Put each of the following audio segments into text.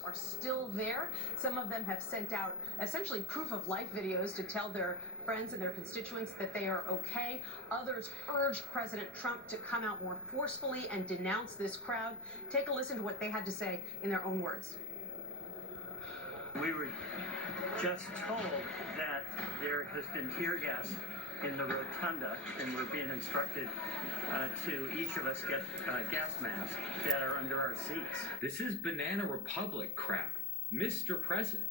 are still there. Some of them have sent out essentially proof of life videos to tell their friends and their constituents that they are okay. Others urged President Trump to come out more forcefully and denounce this crowd. Take a listen to what they had to say in their own words. We were just told that there has been tear gas in the rotunda, and we're being instructed to each of us get gas masks that are under our seats. This is Banana Republic crap. Mr. President,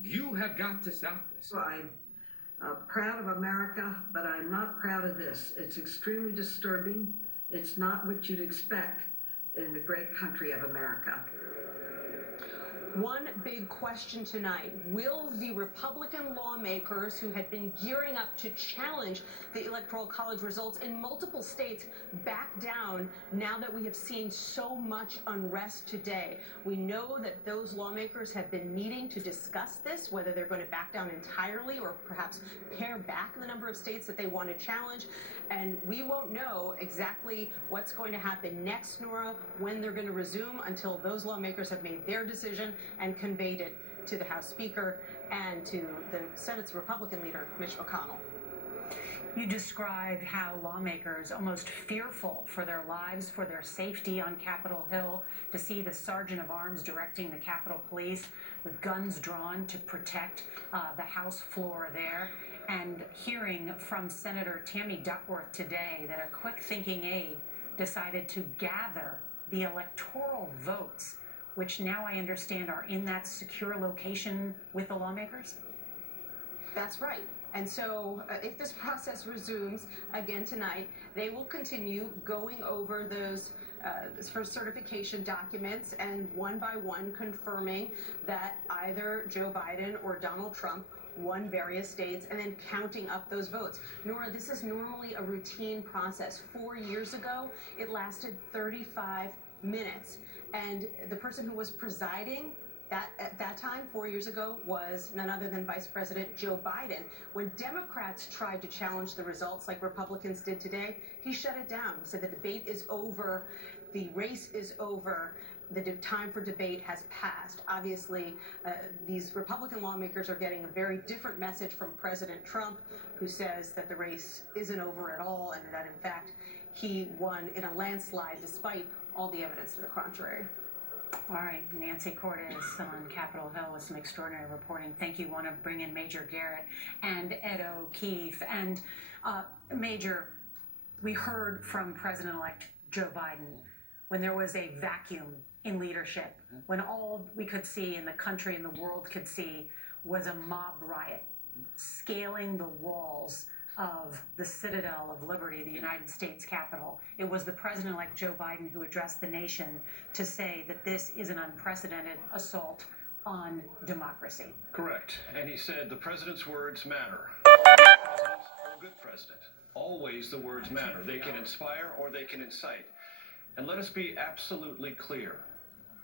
you have got to stop this. Well, I'm proud of America, but I'm not proud of this. It's extremely disturbing. It's not what you'd expect in the great country of America. One big question tonight: will the Republican lawmakers who had been gearing up to challenge the Electoral College results in multiple states back down now that we have seen so much unrest today? We know that those lawmakers have been meeting to discuss this, whether they're going to back down entirely or perhaps pare back the number of states that they want to challenge. And we won't know exactly what's going to happen next, Nora, when they're going to resume, until those lawmakers have made their decision and conveyed it to the House Speaker and to the Senate's Republican leader, Mitch McConnell. You described how lawmakers, almost fearful for their lives, for their safety on Capitol Hill, to see the sergeant of arms directing the Capitol Police with guns drawn to protect the House floor there, and hearing from Senator Tammy Duckworth today that a quick-thinking aide decided to gather the electoral votes, which now I understand are in that secure location with the lawmakers? That's right. And so if this process resumes again tonight, they will continue going over those first certification documents and one by one confirming that either Joe Biden or Donald Trump won various states, and then counting up those votes. Nora, this is normally a routine process. 4 years ago, it lasted 35 minutes. And the person who was presiding at that time, 4 years ago, was none other than Vice President Joe Biden. When Democrats tried to challenge the results like Republicans did today, he shut it down. He said the debate is over, the race is over, the time for debate has passed. Obviously, these Republican lawmakers are getting a very different message from President Trump, who says that the race isn't over at all and that, in fact, he won in a landslide despite all the evidence to the contrary. All right, Nancy Cortez on Capitol Hill with some extraordinary reporting. Thank you. Want to bring in Major Garrett and Ed O'Keefe. And Major, we heard from President-elect Joe Biden when there was a vacuum in leadership, when all we could see in the country and the world could see was a mob riot scaling the walls of the citadel of liberty, the United States Capitol. It was the President-elect Joe Biden who addressed the nation to say that this is an unprecedented assault on democracy. Correct. And he said the president's words matter. Presidents are a good president. Always the words matter. They can inspire or they can incite. And let us be absolutely clear.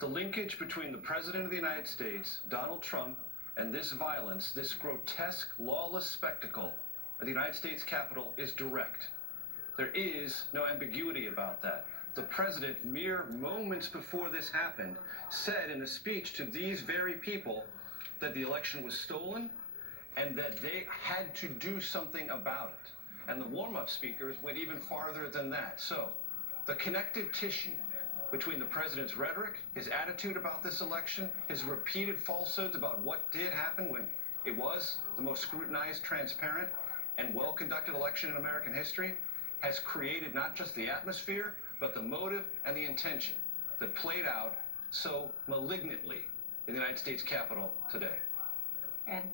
The linkage between the President of the United States, Donald Trump, and this violence, this grotesque, lawless spectacle of the United States Capitol is direct. There is no ambiguity about that. The president, mere moments before this happened, said in a speech to these very people that the election was stolen and that they had to do something about it. And the warm-up speakers went even farther than that. So, the connective tissue between the president's rhetoric, his attitude about this election, his repeated falsehoods about what did happen when it was the most scrutinized, transparent, and well-conducted election in American history, has created not just the atmosphere, but the motive and the intention that played out so malignantly in the United States Capitol today. And